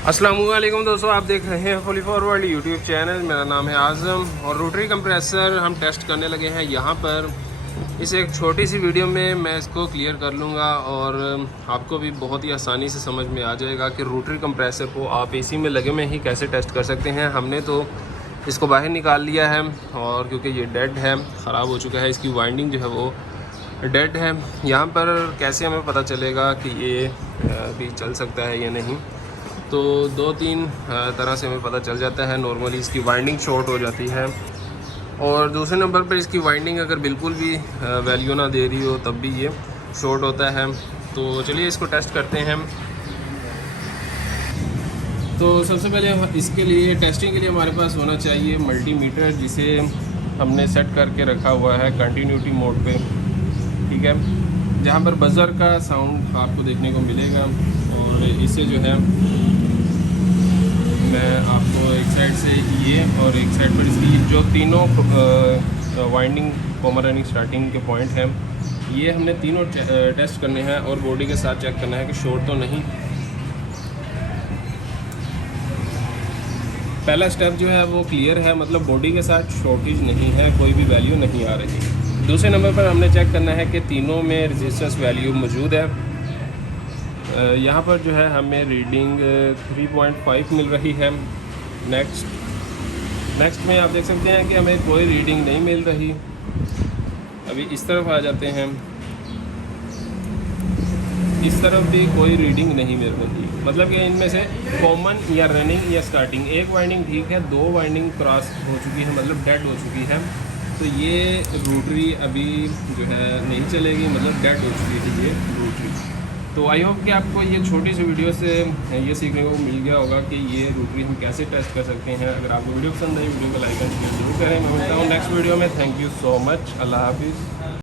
अस्सलामुअलैकुम दोस्तों, आप देख रहे हैं फुली फॉरवर्ड यूट्यूब चैनल। मेरा नाम है आज़म और रोटरी कंप्रेसर हम टेस्ट करने लगे हैं यहाँ पर। इस एक छोटी सी वीडियो में मैं इसको क्लियर कर लूँगा और आपको भी बहुत ही आसानी से समझ में आ जाएगा कि रोटरी कंप्रेसर को आप एसी में लगे में ही कैसे टेस्ट कर सकते हैं। हमने तो इसको बाहर निकाल लिया है और क्योंकि ये डेड है, ख़राब हो चुका है, इसकी वाइंडिंग जो है वो डेड है। यहाँ पर कैसे हमें पता चलेगा कि ये भी चल सकता है या नहीं, तो दो तीन तरह से हमें पता चल जाता है। नॉर्मली इसकी वाइंडिंग शॉर्ट हो जाती है और दूसरे नंबर पर इसकी वाइंडिंग अगर बिल्कुल भी वैल्यू ना दे रही हो तब भी ये शॉर्ट होता है। तो चलिए इसको टेस्ट करते हैं। तो सबसे पहले इसके लिए टेस्टिंग के लिए हमारे पास होना चाहिए मल्टीमीटर, जिसे हमने सेट करके रखा हुआ है कंटिन्यूटी मोड पे, ठीक है, जहाँ पर बज़र का साउंड आपको देखने को मिलेगा। और इससे जो है मैं आपको एक साइड से ये और एक साइड पर इसकी जो तीनों वाइंडिंग कॉमन रनिंग स्टार्टिंग के पॉइंट हैं, ये हमने तीनों टेस्ट करने हैं और बॉडी के साथ चेक करना है कि शॉर्ट तो नहीं। पहला स्टेप जो है वो क्लियर है, मतलब बॉडी के साथ शॉर्टेज नहीं है, कोई भी वैल्यू नहीं आ रही। दूसरे नंबर पर हमने चेक करना है कि तीनों में रेजिस्टेंस वैल्यू मौजूद है। यहाँ पर जो है हमें रीडिंग 3.5 मिल रही है। नेक्स्ट में आप देख सकते हैं कि हमें कोई रीडिंग नहीं मिल रही। अभी इस तरफ आ जाते हैं, इस तरफ भी कोई रीडिंग नहीं मिल रही, मतलब कि इनमें से कॉमन या रनिंग या स्टार्टिंग एक वाइंडिंग ठीक है, दो वाइंडिंग क्रॉस हो चुकी है, मतलब डेड हो चुकी है। तो ये रोटरी अभी जो है नहीं चलेगी, मतलब डेड हो चुकी है ये रोटरी। तो आई होप कि आपको ये छोटी सी वीडियो से ये सीखने को मिल गया होगा कि ये रोटरी हम कैसे टेस्ट कर सकते हैं। अगर आपको वीडियो पसंद आई, वीडियो को लाइक एंड शेयर जरूर करें। मैं मिलता हूँ नेक्स्ट वीडियो में। Thank you so much. अल्लाह हाफिज़।